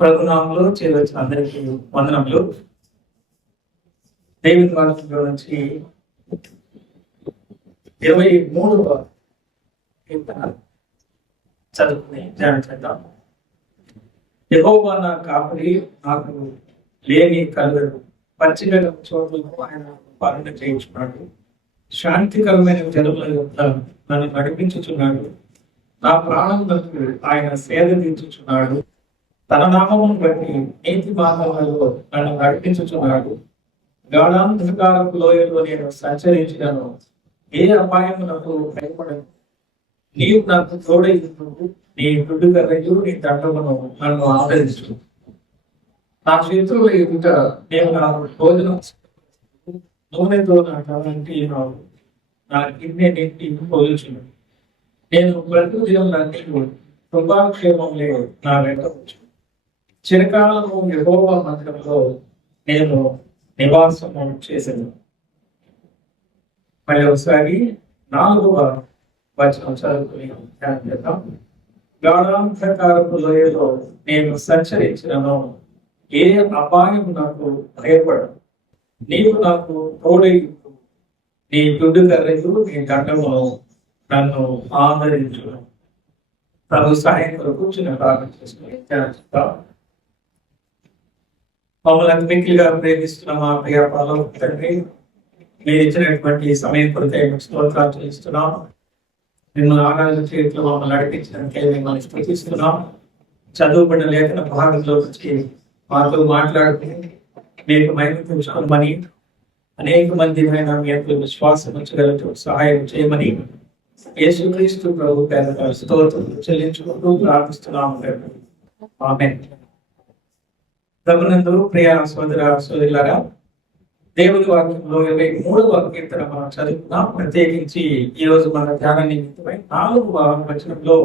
ప్రభునామంలో చేరవచ్చిన అందరికీ వందనములు. దేవుని వాక్యంలో నుంచి 23వ కీర్తన చదువుకుని ధ్యానం చేద్దాం. యెహోవా నా కాపరి, నాకు లేమి కలుగదు. పచ్చిక చోట్లకు ఆయన పాలన చేయించున్నాడు. శాంతికరమైన జలముల యొక్క నన్ను నడిపించుచున్నాడు. నా ప్రాణములకు ఆయన సేద తీర్చుచున్నాడు. తన నామమును బట్టి నీతి మార్గములలో నన్ను నడిపించుచున్నాడు. గాఢాంధకారపు లోయలో నేను సంచరించినను, ఏ అపాయమునకు భయపడను. నీవు నాకు తోడై ఉండు. నీ దుడ్డుకర్రయు నీ దండమును నన్ను ఆదరించు. నా శత్రువుల ఎదుట నేను నా భోజనం నూనెతో నా తలంటి నా గిన్నె నింటి పోల్చును. నేను ప్రతిదినం నీకు కృపాక్షేమంలో నా వెంట వచ్చు. చిరకాలము యెహోవా మందిరంలో నేను నివాసము చేశాను. మళ్ళీ ఒకసారి 4వ వచనం చదువుకుని ధ్యానం చేద్దాం. గాఢాంధకారపు లోయలో నేను సంచరించినను, ఏ అపాయం నాకు భయపడను. నీవు నాకు తోడై ఉండు. నీ దుడ్డు కర్రయు నీ దండమును నన్ను ఆదరించును. ప్రభు సహాయం కొరకు చిన్న ప్రార్థన చేసుకుని ధ్యానిస్తాం. మమ్మల్ని మిక్కిలిగా ప్రేమిస్తున్న మా ప్రియ పరలోక తండ్రి, మీరు ఇచ్చినటువంటి సమయం కొరకై స్తోత్రాలు చెల్లిస్తున్నాం. మిమ్మల్ని ఆరాధన చేయట్లో మమ్మల్ని నడిపించడానికి మిమ్మల్ని స్తుతిస్తున్నాం. చదువుబడిన లేఖన భాగంలో వచ్చి మాతో మాట్లాడుకుని మీకు మహిమ తెచ్చుకోమని, అనేక మంది మీ యొక్క విశ్వాసం ఉంచగలటూ సహాయం చేయమని యేసుక్రీస్తు ప్రభు పేరిట స్తోత్రాలు చెల్లించుకుంటూ ప్రార్థిస్తున్నాము. ఆమేన్. ప్రభునందు ప్రియ సోదర సోదరులారా, దేవుని వాక్యంలో 23వ కీర్తన మనం చదువుకున్నాం. ప్రత్యేకించి ఈ రోజు మన ధ్యాన నిమిత్తమై 4వ వచనంలో,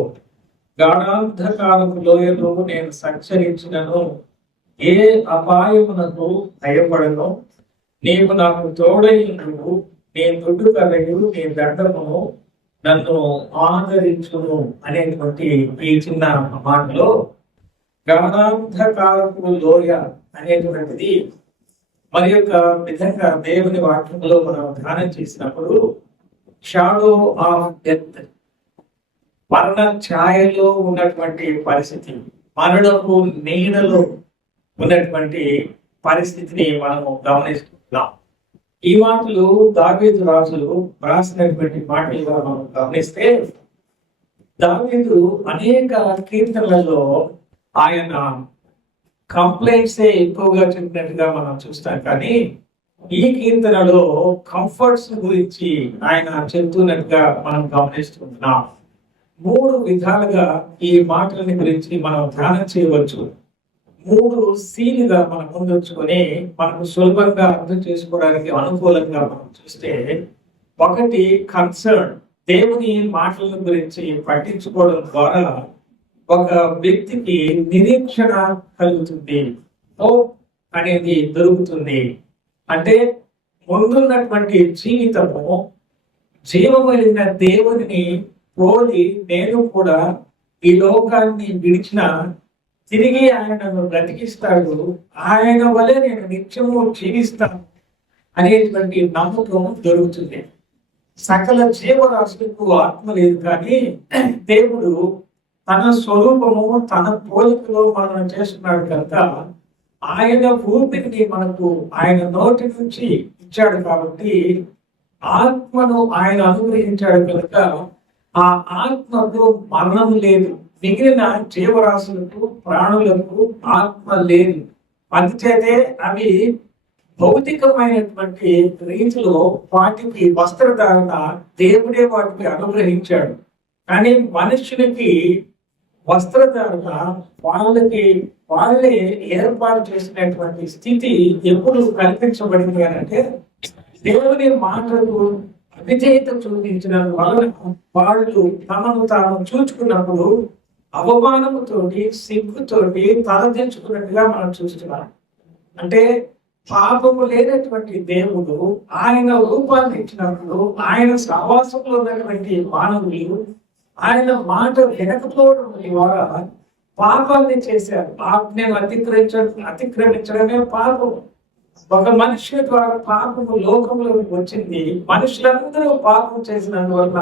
గాఢాంధకారపు లోయలో నేను సంచరించినను, ఏ అపాయమునకు భయపడను. నీవు నాకు తోడై ఉండు. నీ దుడ్డు కర్రయు నీ దండమును నన్ను ఆదరించును అనేటువంటి ఈ చిన్న మాటలో గాఢాంధకారపు లోయ అనేటువంటిది మరి యొక్క విధంగా దేవుని వాక్యంలో మనం ధ్యానం చేసినప్పుడు షాడో ఆఫ్ డెత్, మరణ ఛాయలో ఉన్నటువంటి పరిస్థితి, మరణపు నీడలో ఉన్నటువంటి పరిస్థితిని మనము గమనిస్తున్నాం. ఈ మాటలు దావీదు రాజులు రాసినటువంటి మాటలుగా మనం గమనిస్తే, దావీదు అనేక కీర్తనలలో ఆయన కంప్లైంట్స్ ఎక్కువగా చెప్పినట్టుగా మనం చూస్తాం. కానీ ఈ కీర్తనలో కంఫర్ట్స్ గురించి ఆయన చెప్తున్నట్టుగా మనం గమనిస్తున్నాం. 3 విధాలుగా ఈ మాటలని గురించి మనం ధ్యానం చేయవచ్చు. 3 సీలుగా మనం ముందుంచుకొని మనకు సులభంగా అర్థం చేసుకోవడానికి అనుకూలంగా మనం చూస్తే, 1 కన్సర్న్, దేవుని మాటల గురించి పట్టించుకోవడం ద్వారా ఒక వ్యక్తికి నిరీక్షణ కలుగుతుంది, హోప్ అనేది దొరుకుతుంది. అంటే ముందున్నటువంటి జీవితము జీవమైన దేవుని పోలి నేను కూడా ఈ లోకాన్ని విడిచిన తిరిగి ఆయన నన్ను బ్రతికిస్తాడు, ఆయన వలె నేను నిత్యము జీవిస్తాను అనేటువంటి నమ్మకం దొరుకుతుంది. సకల జీవరాశులకు ఆత్మ లేదు, కానీ దేవుడు తన స్వరూపము తన పోలికలో మనం చేస్తున్నాడు కనుక ఆయన ఊపిరిని మనకు ఆయన నోటి నుంచి ఇచ్చాడు. కాబట్టి ఆత్మను ఆయన అనుగ్రహించాడు కనుక ఆ ఆత్మకు మరణం లేదు. మిగిలిన జీవరాశులకు ప్రాణులకు ఆత్మ లేదు. అందుచేతే అవి భౌతికమైనటువంటి రీతిలో వాటికి వస్త్రధారణ దేవుడే వాటికి అనుగ్రహించాడు. కానీ మనుషులకి వస్త్రధారణ వాళ్ళే ఏర్పాటు చేసినటువంటి స్థితి ఎప్పుడు కల్పించబడింది అంటే, దేవుని మాటలకు అవిధేయత చూపించిన వలన వాళ్ళు తమను తాను చూచుకున్నప్పుడు అవమానముతోటి సిగ్గుతోటి తలదించుకున్నట్టుగా మనం చూస్తున్నాం. అంటే పాపము లేనటువంటి దేవుడు ఆయన రూపాన్ని ఇచ్చినప్పుడు ఆయన సహవాసంలో ఉన్నటువంటి మానవులు ఆయన మాట వినకపోవడం ద్వారా పాపాన్ని చేశారు. ఆజ్ఞను అతిక్రమించడమే పాపం. ఒక మనిషి ద్వారా పాపము లోకంలోకి వచ్చింది. మనుషులందరూ పాపం చేసినందువల్ల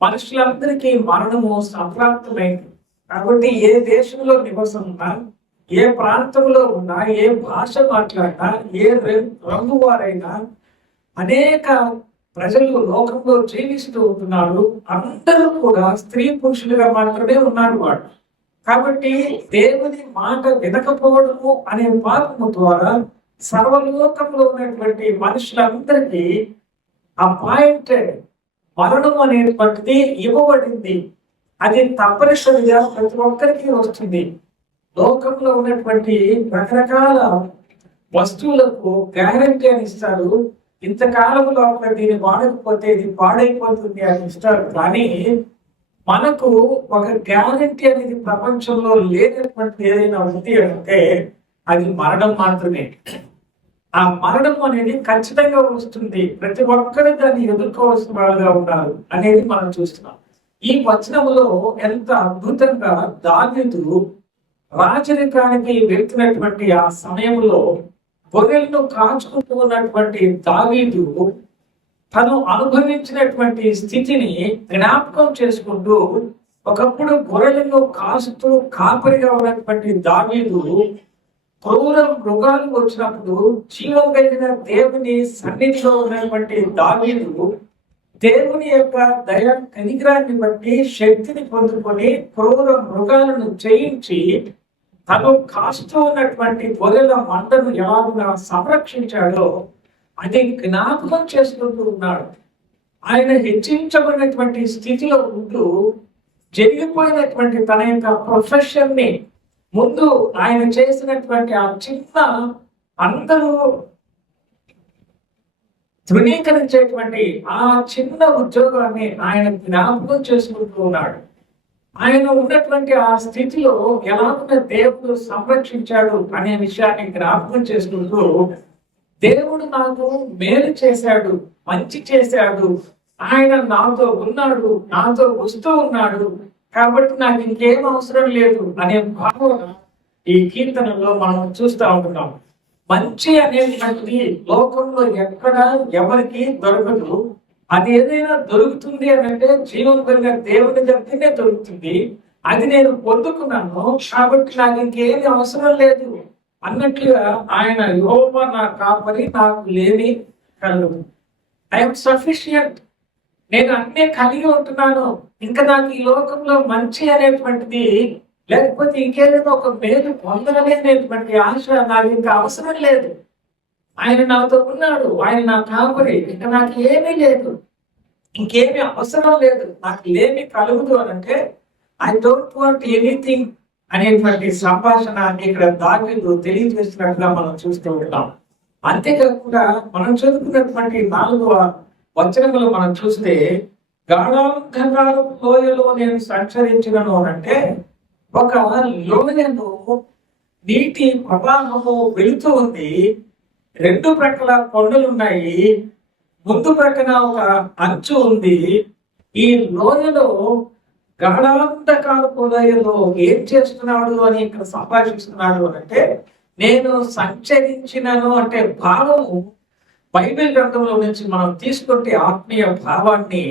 మనుషులందరికీ మరణము సంప్రాప్తమైంది. కాబట్టి ఏ దేశంలో నివసమున్నా, ఏ ప్రాంతంలో ఉన్నా, ఏ భాష మాట్లాడినా, ఏ రంగు వారైనా, అనేక ప్రజలు లోకంలో జీవిస్తూ ఉంటున్నారు. అందరూ కూడా స్త్రీ పురుషులుగా మాత్రమే ఉన్నాడు వాడు. కాబట్టి దేవుని మాట వినకపోవడము అనే పాపము ద్వారా సర్వలోకంలో ఉన్నటువంటి మనుషులందరికీ అపాయింటెడ్ మరణం అనేటువంటిది ఇవ్వబడింది. అది తప్పనిసరిగా ప్రతి ఒక్కరికి వస్తుంది. లోకంలో ఉన్నటువంటి రకరకాల వస్తువులకు గ్యారంటీ అని ఇస్తారు. ఇంతకాలం లోపల దీన్ని వాడకపోతే ఇది పాడైపోతుంది అని ఇస్తారు. కానీ మనకు ఒక గ్యారంటీ అనేది ప్రపంచంలో లేనటువంటి ఏదైనా ఉంది అంటే అది మరణం మాత్రమే. ఆ మరణం అనేది ఖచ్చితంగా వస్తుంది. ప్రతి ఒక్కరు దాన్ని ఎదుర్కోవాల్సిన వాళ్ళుగా ఉన్నారు అనేది మనం చూస్తున్నాం. ఈ వచనంలో ఎంత అద్భుతంగా దావీదు రాజరికానికి వెళ్తున్నటువంటి ఆ సమయంలో గొర్రెలను కాచుకుంటూ ఉన్నటువంటి దావీదు తను అనుభవించినటువంటి స్థితిని జ్ఞాపకం చేసుకుంటూ, ఒకప్పుడు గొర్రెలను కాసుతూ కాపరిగా ఉన్నటువంటి దావీదు క్రూర మృగాలు వచ్చినప్పుడు జీవం కలిగిన దేవుని సన్నిధిలో ఉన్నటువంటి దావీదు దేవుని యొక్క దయ కనికరాన్ని బట్టి శక్తిని పొందుకొని క్రూర మృగాలను జయించి తను కాస్తూ ఉన్నటువంటి గొర్రెల మంటను ఎలాగా సంరక్షించాడో అది జ్ఞాపకం చేసుకుంటూ ఉన్నాడు. ఆయన హెచ్చించబడినటువంటి స్థితిలో ఉంటూ జరిగిపోయినటువంటి తన యొక్క ప్రొఫెషన్ ని ముందు ఆయన చేసినటువంటి ఆ చిన్న అందరూ తృణీకరించేటువంటి ఆ చిన్న ఉద్యోగాన్ని ఆయన జ్ఞాపకం చేసుకుంటూ ఉన్నాడు. ఆయన ఉన్నటువంటి ఆ స్థితిలో ఎలాగ దేవుడు సంరక్షించాడు అనే విషయాన్ని జ్ఞాపకం చేసుకుంటూ, దేవుడు నాకు మేలు చేశాడు, మంచి చేశాడు, ఆయన నాతో ఉన్నాడు, నాతో వస్తూ ఉన్నాడు, కాబట్టి నాకు ఇంకేం అవసరం లేదు అనే భావన ఈ కీర్తనలో మనం చూస్తూ ఉంటున్నాం. మంచి అనేటువంటిది లోకంలో ఎక్కడ ఎవరికి దొరకదు. అది ఏదైనా దొరుకుతుంది అని అంటే జీవం కలిగిన దేవుని దగ్గరనే దొరుకుతుంది. అది నేను పొందుకున్నాను కాబట్టి నాకు ఇంకేమి అవసరం లేదు అన్నట్లుగా ఆయన యెహోవా నా కాపరి, నాకు లేని కలుగు. ఐఎమ్ సఫిషియంట్, నేను అన్నీ కలిగి ఉంటున్నాను. ఇంకా నాకు ఈ లోకంలో మంచి అనేటువంటిది లేకపోతే ఇంకేదైనా ఒక మేలు పొందడమే అనేటువంటి ఆశ నాకు ఇంకా అవసరం లేదు. ఆయన నాతో ఉన్నాడు, ఆయన నా కాపరి, ఇంకా నాకు ఏమీ లేదు, ఇంకేమీ అవసరం లేదు, నాకు ఏమీ కలుగుదు అని అంటే ఐ డోంట్ వాంట్ ఎనీథింగ్ అనేటువంటి సంభాషణ ఇక్కడ దావీదు తెలియజేస్తున్నట్టుగా మనం చూస్తూ ఉంటాం. అంతేకాకుండా మనం చదువుకున్నటువంటి 4వ వచనములు మనం చూస్తే, గాఢాంధకారపు లోయలో నేను సంచరించినను అంటే ఒక లోయను నీటి ప్రవాహము వెళుతూ ఉంది. 2 ప్రక్కల కొండలు ఉన్నాయి, ముందు ప్రక్కన ఒక అంచు ఉంది. ఈ లోయలో గాఢాంధకారపు లోయలో ఏం చేస్తున్నాడు అని ఇక్కడ సంభాషిస్తున్నాడు అంటే, నేను సంచరించినను అంటే భావము బైబిల్ గ్రంథంలో నుంచి మనం తీసుకుంటే ఆత్మీయ భావాన్ని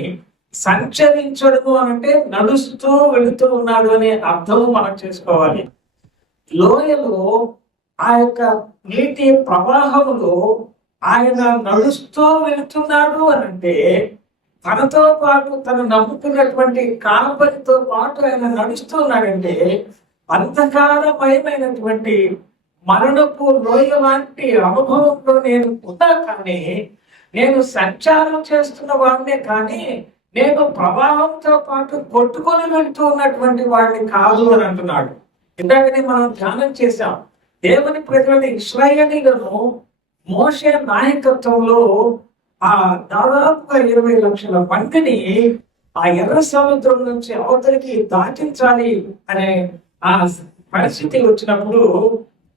సంచరించడము అంటే నడుస్తూ వెళుతూ ఉన్నాడు అనే అర్థము మనం చేసుకోవాలి. లోయలో ఆ యొక్క నీటి ప్రవాహములో ఆయన నడుస్తూ వెళుతున్నాడు అని అంటే తనతో పాటు తను నమ్ముకున్నటువంటి కాపరితో పాటు ఆయన నడుస్తూ ఉన్నాడంటే అంధకారమయమైనటువంటి మరణపు లోయ లాంటి అనుభవంలో నేను ఉన్నా కానీ నేను సంచారం చేస్తున్న వాడినే కానీ నేను ప్రవాహంతో పాటు కొట్టుకొని వెళ్తూ ఉన్నటువంటి వాడిని కాదు అని అంటున్నాడు. ఇందాకనే మనం ధ్యానం చేశాం. దేవుని ప్రజలని ఇశ్రాయేలీయులను మోషే నాయకత్వంలో ఆ దాదాపుగా 20 లక్షల మందిని ఆ ఎర్ర సముద్రం నుంచి అవతలికి దాటించాలి అనే ఆ పరిస్థితి వచ్చినప్పుడు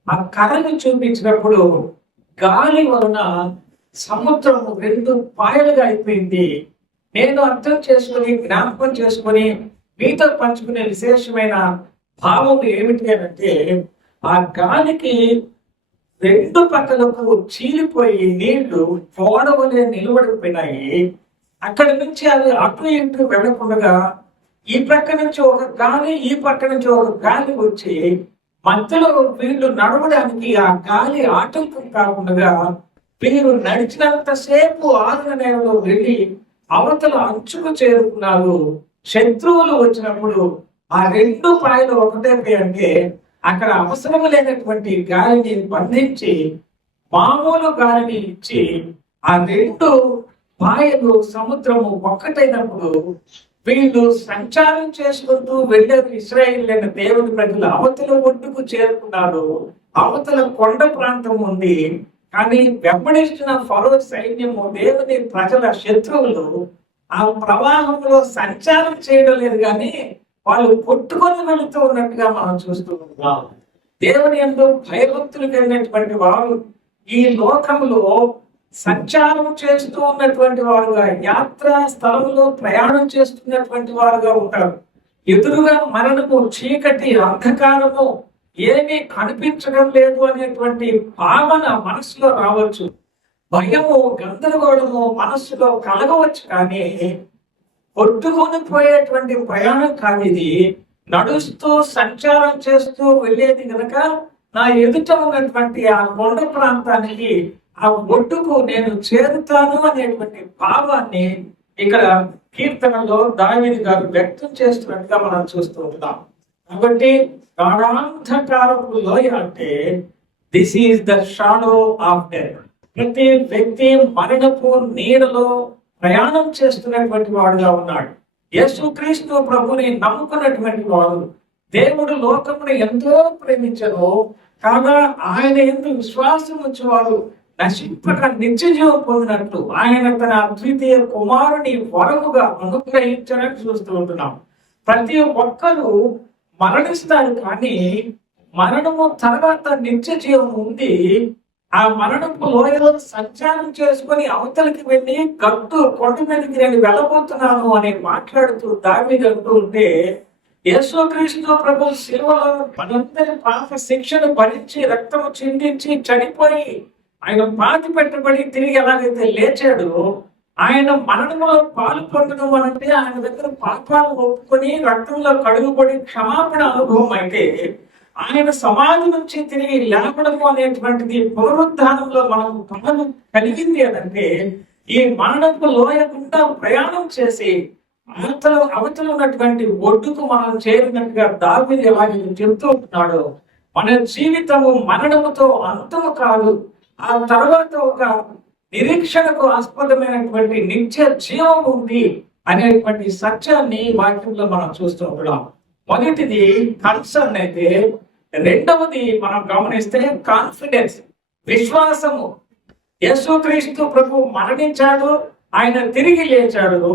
ఆ కర్రను చూపించినప్పుడు గాలి వలన సముద్రం 2 పాయలుగా అయిపోయింది. నేను అర్థం చేసుకుని జ్ఞాపకం చేసుకుని మీతో పంచుకునే విశేషమైన భావం ఏమిటి అంటే ఆ గాలికి రెండు పక్కలకు చీలిపోయి నీళ్లు పోడవలే నిలబడిపోయినాయి. అక్కడి నుంచి అది అటు ఇటు వెళ్ళకుండా ఈ ప్రక్క నుంచి ఒక గాలి, ఈ పక్క నుంచి ఒక గాలి వచ్చి మధ్యలో వీళ్ళు నడవడానికి ఆ గాలి ఆటంకం కాకుండా వీరు నడిచినంతసేపు ఆరున నేలలో వెళ్ళి అవతల అంచుకు చేరుకున్నారు. శత్రువులు వచ్చినప్పుడు ఆ రెండు పాయలు ఒకటే అంటే అక్కడ అవసరం లేనటువంటి గాలిని బంధించి మామూలు గాలిని ఇచ్చి ఆ రెండు పాయలు సముద్రము ఒక్కటైనప్పుడు వీళ్ళు సంచారం చేసుకుంటూ వెళ్ళారు. ఇశ్రాయేలు దేవుని ప్రజలు అవతల ఒడ్డుకు చేరుకున్నారు. అవతల కొండ ప్రాంతం ఉంది, కానీ వెంబడిస్తున్న ఫరో సైన్యము దేవుని ప్రజల శత్రువులు ఆ ప్రవాహంలో సంచారం చేయడం లేదు, కానీ వాళ్ళు కొట్టుకొని వెళుతూ ఉన్నట్టుగా మనం చూస్తూ ఉన్నాం. దేవుని యందు భయభక్తులు కలిగినటువంటి వారు ఈ లోకంలో సంచారం చేస్తూ ఉన్నటువంటి వారుగా, యాత్రా స్థలంలో ప్రయాణం చేస్తున్నటువంటి వారుగా ఉంటారు. ఎదురుగా మరణము, చీకటి, అంధకారము ఏమీ కనిపించడం లేదు అనేటువంటి భావన మనసులో రావచ్చు. భయము, గందరగోళము మనస్సులో కలగవచ్చు, కానీ కొట్టుకొని పోయేటువంటి ప్రయాణం కాదు ఇది. నడుస్తూ సంచారం చేస్తూ వెళ్ళేది కనుక నా ఎదుట ఉన్నటువంటి ఆ కొండ ప్రాంతానికి, ఆ ఒడ్డుకు నేను చేరుతాను అనేటువంటి భావాన్ని ఇక్కడ కీర్తనలో దావీదు గారు వ్యక్తం చేస్తున్నట్టుగా మనం చూస్తూ ఉంటాం. కాబట్టి గాఢాంధకారపు లోయ అంటే this is the shadow of death. ప్రతి వ్యక్తి మరణపు నీడలో ప్రయాణం చేస్తున్నటువంటి వాడుగా ఉన్నాడు. యేసుక్రీస్తు ప్రభుని నమ్ముకున్నటువంటి వాడు, దేవుడు లోకమును ఎంతో ప్రేమించను కాగా ఆయన ఎందు విశ్వాసం ఉంచేవారు నశింపక నిత్య జీవం పొందినట్లు ఆయన తన అద్వితీయ కుమారుని వరముగా అనుగ్రహించడానికి చూస్తూ ఉంటున్నాం. ప్రతి ఒక్కరూ మరణిస్తారు, కానీ మరణము తర్వాత నిత్య జీవం ఉంది. ఆ మరణపు లోయలో సంచారం చేసుకుని అవతలికి వెళ్ళి కొండ మీదకి నేను వెళ్ళబోతున్నాను అని మాట్లాడుతూ దావీదు అంటూ ఉంటే, యేసుక్రీస్తు ప్రభు శిలువలో మనందరి పాప శిక్షను భరించి రక్తము చిందించి చనిపోయి ఆయన పాతి పెట్టబడి తిరిగి ఎలాగైతే లేచాడు, ఆయన మరణంలో పాలు పొందడం అంటే ఆయన దగ్గర పాపాలు ఒప్పుకొని రక్తంలో కడుగుబడి క్షమాపణ అనుభవం అయితే, ఆయన సమాధి నుంచి తిరిగి లేపడము అనేటువంటిది పునరుద్ధానంలో మనకు పాలు కలిగింది అనంటే, ఈ మరణపు లోయకుండా ప్రయాణం చేసి అవతల ఉన్నటువంటి ఒడ్డుకు మనం చేరినట్టుగా దావీదు ఎలాగైతే చెప్తూ ఉంటున్నాడో, మన జీవితము మరణముతో అంతము కాదు, ఆ తర్వాత ఒక నిరీక్షణకు ఆస్పదమైనటువంటి నిత్య జీవం ఉంది అనేటువంటి సత్యాన్ని వాక్యంలో మనం చూస్తూ ఉంటాం. మొదటిది కన్సర్న్ అయితే, రెండవది మనం గమనిస్తే కాన్ఫిడెన్స్, విశ్వాసము. యేసుక్రీస్తు ప్రభు మరణించాడు, ఆయన తిరిగి లేచాడు.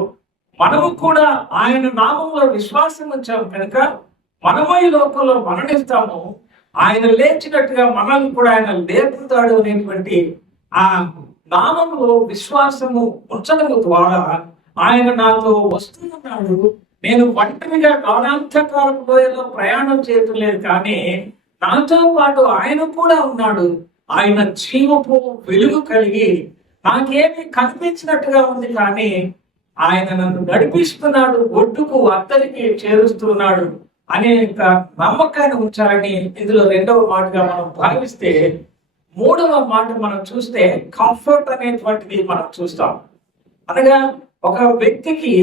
మనము కూడా ఆయన నామంలో విశ్వాసం ఉంచాము కనుక మనము ఈ లోకంలో మరణిస్తాము, ఆయన లేచినట్టుగా మనల్ని కూడా ఆయన లేపుతాడు అనేటువంటి ఆ నామంలో విశ్వాసము ఉంచడం ద్వారా ఆయన నాతో వస్తున్నాడు. నేను ఒంటరిగా గాఢాంధకారపు లోయలో ప్రయాణం చేయటం లేదు, కానీ నాతో పాటు ఆయన కూడా ఉన్నాడు. ఆయన జీవపు వెలుగు కలిగి నాకేమి కనిపించినట్టుగా ఉంది, కానీ ఆయన నన్ను నడిపిస్తున్నాడు, ఒడ్డుకు అత్తరికి చేరుస్తున్నాడు అనే నమ్మకాన్ని ఉంచాలని ఇందులో రెండవ మాటగా మనం భావిస్తే, మూడవ మాట మనం చూస్తే కంఫర్ట్ అనేటువంటిది మనం చూస్తాం. అనగా ఒక వ్యక్తికి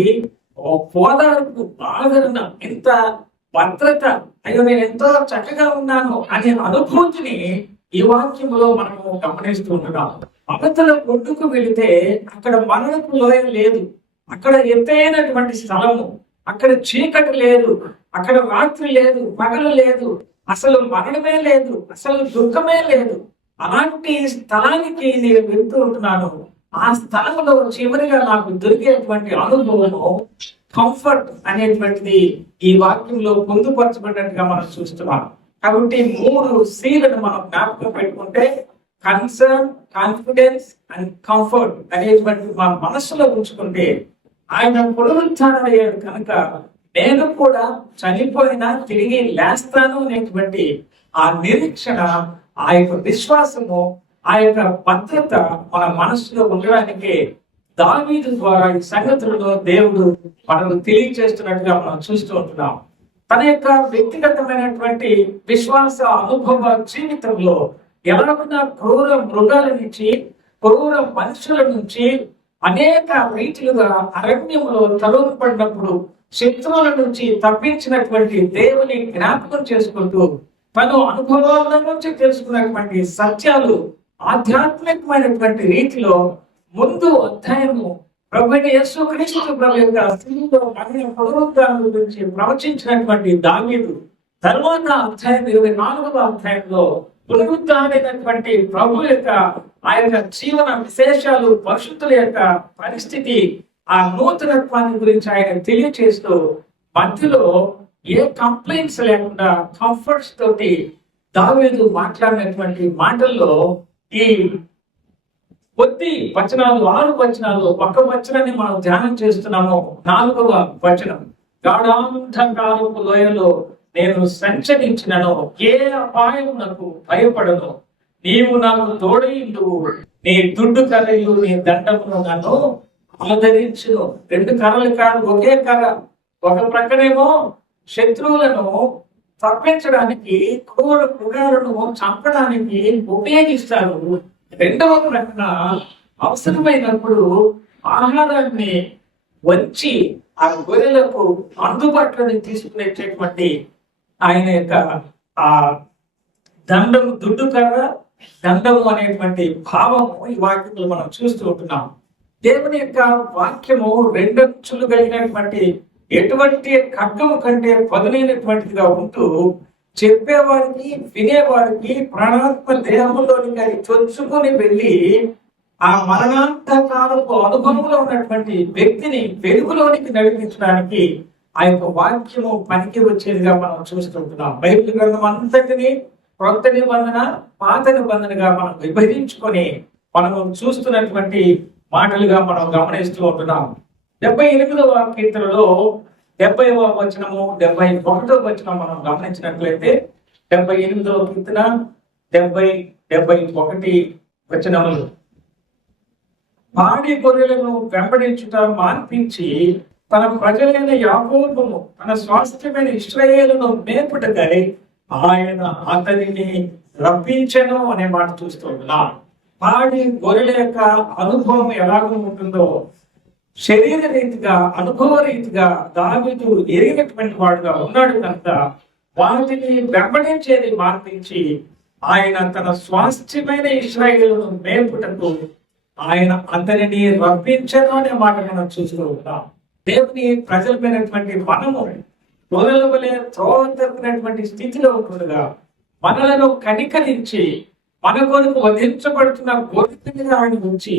పోదాలకు ఆదరణ, ఇంత భద్రత, అయ్యో నేను ఎంతో చక్కగా ఉన్నాను అనే అనుభూతిని ఈ వాక్యంలో మనము గమనిస్తూ ఉంటున్నాం. అవతల ఒడ్డుకు వెళితే అక్కడ మరణపు లోయ లేదు, అక్కడ ఎత్తైనటువంటి స్థలము, అక్కడ చీకటి లేదు, అక్కడ రాత్రి లేదు, పగలు లేదు, అసలు మరణమే లేదు, అసలు దుఃఖమే లేదు. అలాంటి స్థలానికి నేను వెళ్తూ ఉంటున్నాను. ఆ స్థలంలో చివరిగా నాకు దొరికేటువంటి అనుభవము కంఫర్ట్ అనేటువంటిది ఈ వాక్యంలో పొందుపరచబడినట్టుగా మనం చూస్తున్నాం. కాబట్టి 3 Cలను మనం జ్ఞాపకం పెట్టుకుంటే, కన్సర్న్, కాన్ఫిడెన్స్ అండ్ కంఫర్ట్ అనేటువంటి మన మనస్సులో ఉంచుకుంటే, ఆయన పునరుత్థానం అయ్యాడు కనుక నేను కూడా చనిపోయినా తిరిగి లేస్తాను అనేటువంటి ఆ నిరీక్షణ, ఆ యొక్క విశ్వాసము, ఆ యొక్క భద్రత మన మనసులో ఉండడానికి దావీదు ద్వారా ఈ సంగతులను దేవుడు మనకు తెలియజేస్తున్నట్టుగా మనం చూస్తూ ఉంటున్నాం. తన యొక్క వ్యక్తిగతమైనటువంటి విశ్వాస అనుభవ జీవితంలో ఎలాగున్న క్రూర మృగాల నుంచి, క్రూర మనుషుల నుంచి అనేక రీతిలుగా అరణ్యంలో తరుముపడినప్పుడు శత్రువుల నుంచి తప్పించినటువంటి దేవుని జ్ఞాపకం చేసుకుంటూ తను అనుభవాల నుంచి తెలుసుకున్నటువంటి సత్యాలు ఆధ్యాత్మికమైనటువంటి రీతిలో ముందు అధ్యాయము ప్రభువైన యేసుక్రీస్తు ప్రభు యొక్క శిలువలో మరణ పునరుద్ధానం గురించి ప్రవచించినటువంటి దావీదు తరువాత అధ్యాయం 24వ అధ్యాయంలో పునరుద్ధానమైనటువంటి ప్రభు యొక్క ఆ యొక్క జీవన విశేషాలు, పరిశుద్ధుల యొక్క పరిస్థితి, ఆ నూతనత్వాన్ని గురించి ఆయన తెలియచేస్తూ మధ్యలో ఏ కంప్లైంట్స్ లేకుండా కంఫర్ట్స్ తోటి దావీదు మాట్లాడినటువంటి మాటల్లో ఈ కొద్ది వచనాలు, 6 వచనాలు, ఒక వచనాన్ని మనం ధ్యానం చేస్తున్నాము. 4వ వచనం, గాఢాంధకారపు లోయలో నేను సంచరించినను, ఏ అపాయం నాకు భయపడను, నీవు నాకు తోడైండు, నీ దుడ్డు కర్రలు నీ దండమును నన్ను ఆదరించును. 2 కర్రలు కాదు, ఒకే కర్ర. ఒక ప్రక్కనేమో శత్రువులను తప్పించడానికి, క్రూర మృగాలను చంపడానికి ఉపయోగిస్తారు. రెండవ ప్రకటన అవసరమైనప్పుడు ఆహారాన్ని వచ్చి ఆ గొర్రెలకు అందుబాటులోకి తీసుకునేటటువంటి ఆయన యొక్క ఆ దండము, దుడ్డు కర్ర, దండము అనేటువంటి భావము ఈ వాక్యంలో మనం చూస్తూ ఉంటున్నాం. దేవుని యొక్క వాక్యము 2 అంచులు కలిగినటువంటి ఎటువంటి ఖడ్గము కంటే పదునైనటువంటిదిగా ఉంటూ చెప్పేవారికి, వినేవారికి ప్రాణాత్మ దేహంలోనికి అది చొచ్చుకొని వెళ్ళి ఆ మరణాంతకాలపు అనుభవంలో ఉన్నటువంటి వ్యక్తిని వెలుగులోనికి నడిపించడానికి ఆ యొక్క వాక్యము పనికి వచ్చేదిగా మనం చూస్తుంటున్నాం. బైబిల్ గ్రంథం అంతటిని కొత్త నిబంధన, పాత నిబంధనగా మనం విభజించుకొని మనము చూస్తున్నటువంటి మాటలుగా మనం గమనిస్తూ ఉంటున్నాం. 78వ కీర్తనలో 70వ వచనము, 71వ వచనం మనం గమనించినట్లయితే 78వ కీర్తన 70, 71 వచనములు, పాడి గొర్రెలను వెంబడించుట మాన్పించి తన ప్రజలైన యాకోబును, తన స్వాస్థ్యమైన ఇశ్రాయేలును మేపుటకై ఆయన అతనిని రప్పించెను అనే మాట చూస్తూ ఉన్నాం. పాడి గొర్రెల యొక్క అనుభవం ఎలాగో ఉంటుందో శరీర రీతిగా, అనుభవ రీతిగా దావీదు ఎరిగినటువంటి వాడుగా ఉన్నాడు కనుక వాటిని వెంబడించేది మార్పించి ఆయన తన స్వాస్థ్యమైన ఇశ్రాయేలును మేపుటకు ఆయన అతనిని రప్పించను అనే మాట మనం చూస్తూ ఉంటాం. దేవుని ప్రజలమైనటువంటి మనము గొర్రెల వలె త్రోవ తప్పినటువంటి స్థితిలో ఉంటుండగా మనలను కనికరించి మన కొరకు వధించబడుతున్న గొర్రెగా ఆయన ఉంచి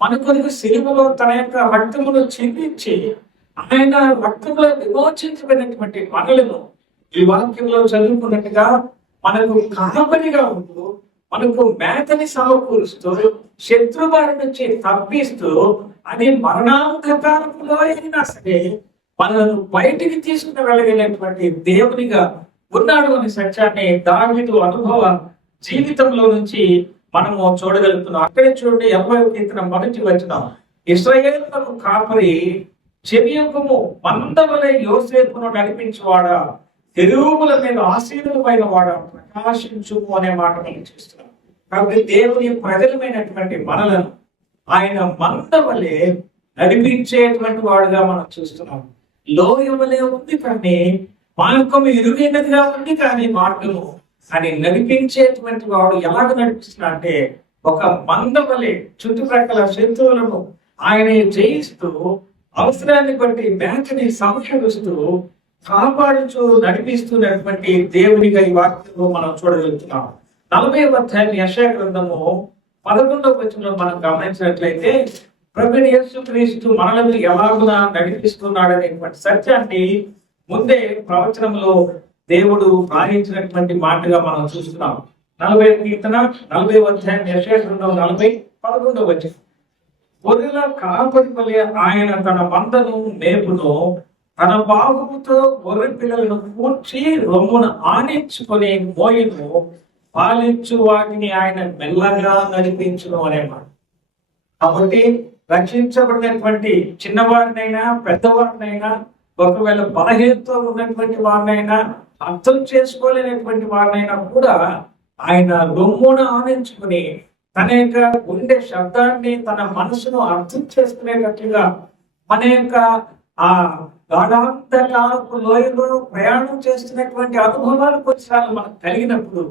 మన కొరకు సిలువలో తన యొక్క రక్తమును చిందించి ఆయన రక్తంలో విమోచించబడినటువంటి మనలను ఈ వాక్యంలో చదువుకున్నట్టుగా మనకు కాపరిగా ఉంటూ, మనకు మేతని సమకూరుస్తూ, శత్రుబారి నుంచి తప్పిస్తూ, అది మరణాంధకారంలో అయినా సరే మనను బయటికి తీసుకుని వెళ్ళగలిగినటువంటి దేవునిగా ఉన్నాడు అనే సత్యాన్ని దావీదు అనుభవ జీవితంలో నుంచి మనము చూడగలుగుతున్నాం. అక్కడే చూడండి 80వ కీర్తన 1వ వచనం, ఇశ్రాయేలునకు కాపరి చెవియొక్కము మందవలె యోసేపును నడిపించేవాడా, తెరువుల మీద ఆశీనులమైన వాడా ప్రకాశించుము అనే మాట మనం చూస్తున్నాం. కాబట్టి దేవుని ప్రజలమైనటువంటి మనలను ఆయన మందవలె నడిపించేటువంటి వాడుగా మనం చూస్తున్నాం. లోయ వలె ఉంది కానీ మార్గము ఇరుగైనదిగా ఉంది కానీ మార్గము అని నడిపించేటువంటి వాడు ఎలాగ నడిపిస్తున్నా అంటే ఒక మంద వలె చుట్టుప్రక్కల శత్రువులను ఆయన జయిస్తూ, అవసరాన్ని బట్టి మేకని సంరక్షిస్తూ, కాపాడుచూ నడిపిస్తున్నటువంటి దేవునిగా ఈ వాక్యంలో మనం చూడగలుగుతున్నాం. 40వ అధ్యాయం యెషయా గ్రంథము 11వ వచనంలో మనం గమనించినట్లయితే ప్రభువైన యేసుక్రీస్తు మనలను ఎలాగునా నడిపిస్తున్నాడనేటువంటి సత్యాన్ని ముందే ప్రవచనంలో దేవుడు రాయించినటువంటి మాటగా మనం చూస్తున్నాం. 40వ కీర్తన 40వ అధ్యాయం యెషయా గ్రంథం 40, 11వ వచనం, గొర్రెల కాపరి వలె ఆయన తన మందను మేపును, తన బాహువుతో గొర్రె పిల్లలను కూర్చి రొమ్మున ఆనించుకొని మోయను, పాలించు వాటిని ఆయన మెల్లగా నడిపించును అనేమాట. కాబట్టి రక్షించబడినటువంటి చిన్నవారినైనా పెద్దవారినైనా, ఒకవేళ బలహీనతో ఉన్నటువంటి వారినైనా, అర్థం చేసుకోలేనటువంటి వారినైనా కూడా ఆయన రొమ్మున ఆనించుకుని తన యొక్క గుండె శబ్దాన్ని, తన మనసును అర్థం చేసుకునేటట్లుగా మన యొక్క ఆ గాఢాంధకారపు లోయలో ప్రయాణం చేస్తున్నటువంటి అనుభవాలు కొన్నిసార్లు మనకు కలిగినప్పుడు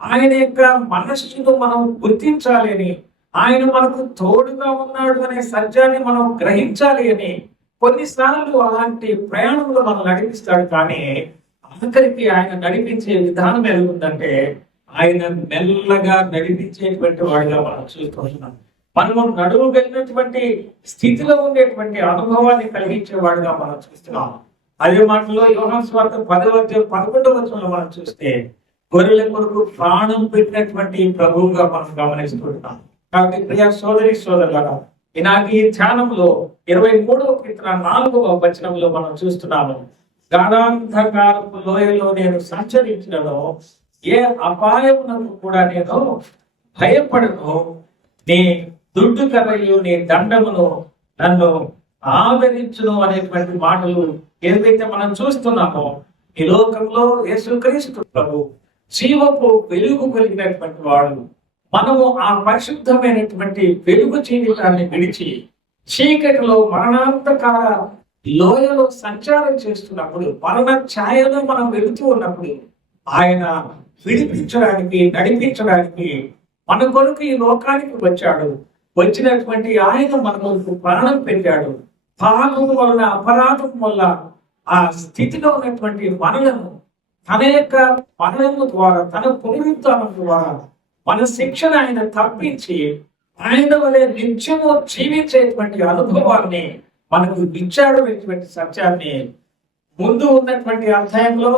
ఆయన యొక్క మనస్సును మనం గుర్తించాలి అని, ఆయన మనకు తోడుగా ఉన్నాడు అనే సత్యాన్ని మనం గ్రహించాలి అని కొన్నిసార్లు అలాంటి ప్రయాణంలో మనం నడిపిస్తాడు. కానీ ఆఖరికి ఆయన నడిపించే విధానం ఎలా ఉందంటే, ఆయన మెల్లగా నడిపించేటువంటి వాడిగా మనం చూస్తున్నాం. మనము నడువగలిగినటువంటి స్థితిలో ఉండేటువంటి అనుభవాన్ని కలిగించేవాడుగా మనం చూస్తున్నాం. అదే మాటలో యోహాను సువార్త 10వ వచనంలో మనం చూస్తే, గొర్రెల కొరకు ప్రాణం పెట్టినటువంటి ప్రభువుగా మనం గమనిస్తున్నాం. కాబట్టి ప్రియ సోదరి సోదరులారా, ఈనాటి ఈ ధ్యానంలో 23వ కీర్తన 4వ వచనంలో మనం చూస్తున్నాము, గాఢాంధకారపు లోయలో నేను సంచరించినను, ఏ అపాయమునకు కూడా నేను భయపడను, నీ దుడ్డు కర్రయు నీ దండమును నన్ను ఆదరించును అనేటువంటి మాటలు ఏదైతే మనం చూస్తున్నామో, ఈ లోకంలో యేసుక్రీస్తు ప్రభు జీవపు వెలుగు కలిగినటువంటి వాడు. మనము ఆ పరిశుద్ధమైనటువంటి వెలుగు జీవితాన్ని విడిచి చీకటిలో మరణాంతకాల లోయలో సంచారం చేస్తున్నప్పుడు, మరణ ఛాయలో మనం వెళుతూ ఉన్నప్పుడు ఆయన విడిపించడానికి, నడిపించడానికి మన కొరకు ఈ లోకానికి వచ్చాడు. వచ్చినటువంటి ఆయన మన కొరకు ప్రాణం పెట్టాడు. పాపం వలన, అపరాధం వల్ల ఆ స్థితిలో ఉన్నటువంటి మనలను తన యొక్క మరణము ద్వారా, తన పునరుత్థానం ద్వారా మన శిక్షణ ఆయన తప్పించి ఆయన వలె నిత్యము జీవించేటువంటి అనుభవాన్ని మనకు ఇచ్చాడు అనేటువంటి సత్యాన్ని ముందు ఉన్నటువంటి అధ్యాయంలో,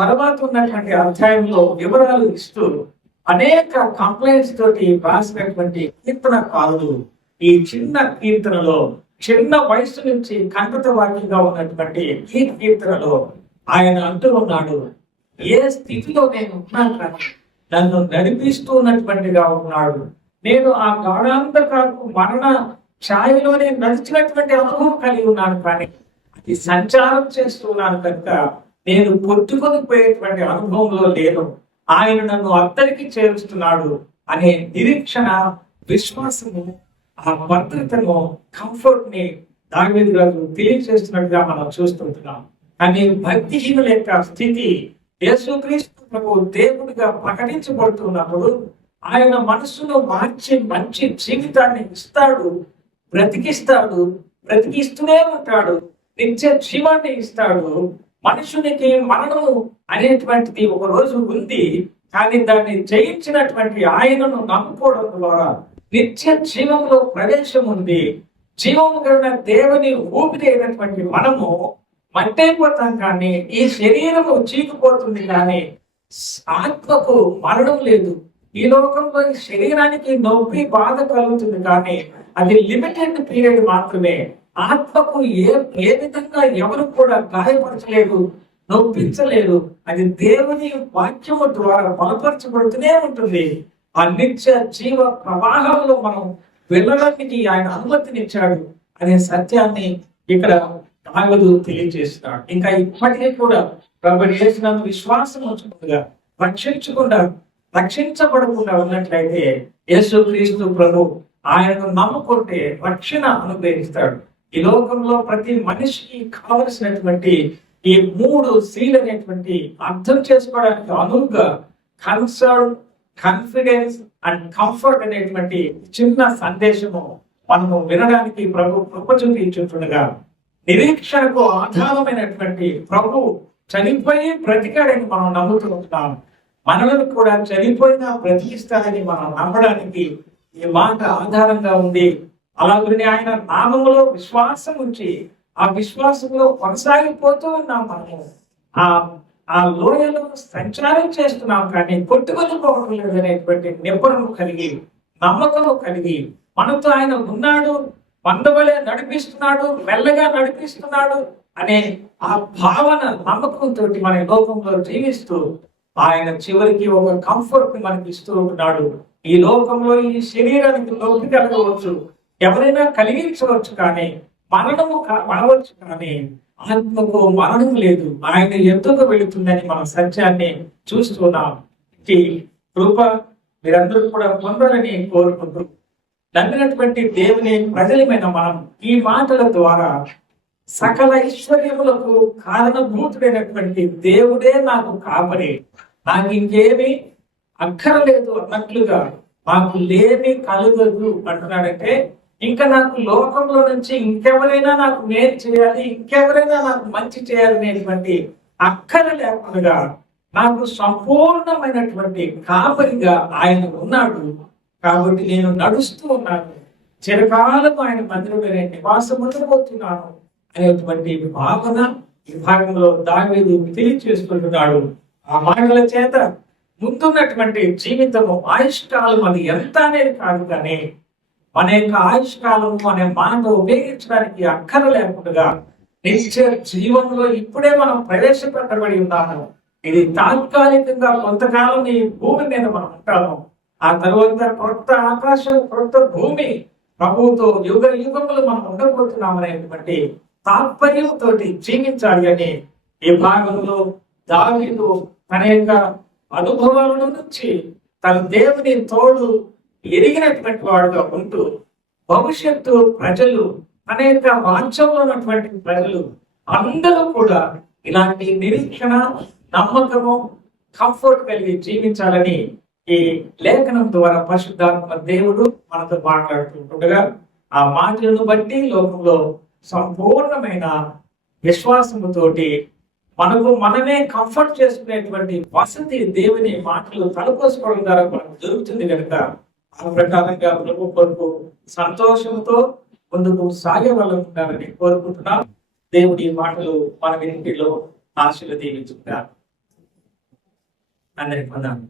తర్వాత ఉన్నటువంటి అధ్యాయంలో వివరాలు ఇస్తూ అనేక కంప్లైంట్స్ తోటి రాసినటువంటి కీర్తనకారులు ఈ చిన్న కీర్తనలో, చిన్న వయసు నుంచి కంటత వాక్యంగా ఉన్నటువంటి ఈ కీర్తనలో ఆయన అంటూ ఉన్నాడు, ఏ స్థితిలో నేను ఉన్నాను కానీ నన్ను నడిపిస్తూ ఉన్నటువంటిగా ఉన్నాడు. నేను ఆ గాఢాంధకారపు మరణ ఛాయలోనే నడిచినటువంటి అనుభవం కలిగి ఉన్నాను, కానీ అది సంచారం చేస్తున్నాను కనుక నేను కొట్టుకొని పోయేటువంటి అనుభవంలో లేను. ఆయన నన్ను అద్దరికి చేరుస్తున్నాడు అనే నిరీక్షణ, విశ్వాసము, ఆ భద్రతను, కంఫర్ట్ ని దావీదు రాజు తెలియజేస్తున్నట్టుగా మనం చూస్తుంటున్నాం. కానీ భక్తిహీనుల యొక్క స్థితి యేసుక్రీస్తు ప్రభు దేవుడిగా ప్రకటించబడుతున్నప్పుడు ఆయన మనస్సులో మార్చి మంచి జీవితాన్ని ఇస్తాడు, బ్రతికిస్తాడు, బ్రతికిస్తూనే ఉంటాడు, నిత్య జీవాన్ని ఇస్తాడు. మనుషునికి మరణము అనేటువంటిది ఒక రోజు ఉంది, కానీ దాన్ని జయించినటువంటి ఆయనను నమ్ముకోవడం ద్వారా నిత్య జీవంలో ప్రవేశం ఉంది. జీవము కలిగిన దేవుని ఊపిరి అయినటువంటి మనము మట్టైపోతాం, కానీ ఈ శరీరము చీకిపోతుంది, కానీ ఆత్మకు మరణం లేదు. ఈ లోకంలో ఈ శరీరానికి నొప్పి, బాధ కలుగుతుంది, కానీ అది లిమిటెడ్ పీరియడ్ మాత్రమే. ఆత్మకు ఏ విధంగా ఎవరు కూడా గాయపరచలేదు, నొప్పించలేదు. అది దేవుని వాక్యము ద్వారా బలపరచబడుతూనే ఉంటుంది. ఆ నిత్య జీవ ప్రవాహంలో మనం వెళ్ళడానికి ఆయన అనుమతినిచ్చాడు అనే సత్యాన్ని ఇక్కడ దావీదు తెలియజేస్తున్నాడు. ఇంకా ఇప్పటికీ కూడా ప్రభు యేసునందు విశ్వాసం ఉంచకుండా, రక్షించబడకుండా ఉన్నట్లయితే యేసుక్రీస్తు ప్రభు ఆయనను నమ్ముకుంటే రక్షణ అనుగ్రహిస్తాడు. ఈ లోకంలో ప్రతి మనిషికి కావలసినటువంటి ఈ 3 C's అనేటువంటి అర్థం చేసుకోవడానికి అనువుగా కన్సర్న్, కాన్ఫిడెన్స్ అండ్ కంఫర్ట్ అనేటువంటి చిన్న సందేశము మనము వినడానికి ప్రభు కృప చూపించుండగా, నిరీక్షణకు ఆధారమైనటువంటి ప్రభు చనిపోయి బ్రతికాడని మనం నమ్ముతూ ఉంటాం. మనలను కూడా చనిపోయినా బ్రతికిస్తాడని మనం నమ్మడానికి ఈ మాట ఆధారంగా ఉంది. అలాగే ఆయన నామములో విశ్వాసం ఉంచి ఆ విశ్వాసంలో కొనసాగిపోతూ ఉన్నాం. మనము ఆ లోయలో సంచారం చేస్తున్నాం, కానీ కొట్టుకొని పోవడం లేదనేటువంటి నిబ్బరము కలిగి, నమ్మకము కలిగి, మనతో ఆయన ఉన్నాడు, మందవలే నడిపిస్తున్నాడు, మెల్లగా నడిపిస్తున్నాడు, అనే ఆ భావన నమ్మకంతో మన లోకంలో జీవిస్తూ ఆయన చివరికి ఒక కంఫర్ట్ ని మనకి ఇస్తూ ఉంటున్నాడు. ఈ లోకంలో ఈ శరీరానికి నొప్పి కలగవచ్చు, ఎవరైనా కలిగించవచ్చు, కానీ మనవచ్చు, కానీ ఆత్మకు మరణం లేదు. ఆయన ఎందుకు వెళుతుందని మన సత్యాన్ని చూస్తున్నాం. ఈ కృప మీరందరూ కూడా పొందాలని కోరుకుంటూ, నమ్మినటువంటి దేవుని ప్రజలమైన మనం ఈ మాటల ద్వారా సకల ఐశ్వర్యములకు కారణభూతుడైనటువంటి దేవుడే నాకు కాపరి, నాకు ఇంకేమీ అక్కరలేదు అన్నట్లుగా నాకు లేమి కలుగదు అంటున్నాడంటే, ఇంకా నాకు లోకంలో నుంచి ఇంకెవరైనా నాకు మేలు చేయాలి, ఇంకెవరైనా నాకు మంచి చేయాలనేటువంటి అక్కర లేకుండా నాకు సంపూర్ణమైనటువంటి కాపరిగా ఆయన ఉన్నాడు. కాబట్టి నేను నడుస్తూ ఉన్నాను, చిరకాలం ఆయన మందిరంలో నేను నివాసం ఉండబోతున్నాను అనేటువంటి భావన ఈ భాగంలో దావీదు తెలియచేసుకుంటున్నాడు. ఆ మాటల చేత ముందున్నటువంటి జీవితము ఆయుష్కాలం అది ఎంత అనేది కాదు, కానీ మన యొక్క ఆయుష్కాలము అనే మాట ఉపయోగించడానికి అక్కర లేకుండా నిత్య జీవంలో ఇప్పుడే మనం ప్రవేశపెట్టబడి ఉన్నాము. ఇది తాత్కాలికంగా కొంతకాలం ఈ భూమి మీద మనం ఉంటాము. ఆ తర్వాత కొత్త ఆకాశం, కొత్త భూమి ప్రభువుతో యుగ యుగములు మనం ఉండబోతున్నాం అనేటువంటి తాత్పర్యంతో జీవించాలి అని ఈ భాగంలో దావీదు తన యొక్క అనుభవాల నుంచి తన దేవుని తోడు ఎరిగినటువంటి వాడుగా ఉంటూ భవిష్యత్తు ప్రజలు తన యొక్క రాజ్యంలో ఉన్నటువంటి ప్రజలు అందరూ కూడా ఇలాంటి నిరీక్షణ, నమ్మకము, కంఫర్ట్ కలిగి జీవించాలని ఈ లేఖనం ద్వారా పరిశుద్ధాత్మ దేవుడు మనతో మాట్లాడుతుండగా ఆ మాటలను బట్టి లోకంలో సంపూర్ణమైన విశ్వాసముతోటి మనమే కంఫర్ట్ చేసుకునేటువంటి వసతి దేవుని మాటలు తలపోసుకోవడం ద్వారా మనకు జరుగుతుంది కనుక ఆ ప్రకారంగా ప్రభు కొరకు సంతోషంతో ముందుకు సాగే వాళ్ళు ఉంటారని కోరుకుంటున్నాం. దేవుడి మాటలు మన ఇంటిలో ఆశలు దీవించుకుంటారు. అందరికి వందనాలు.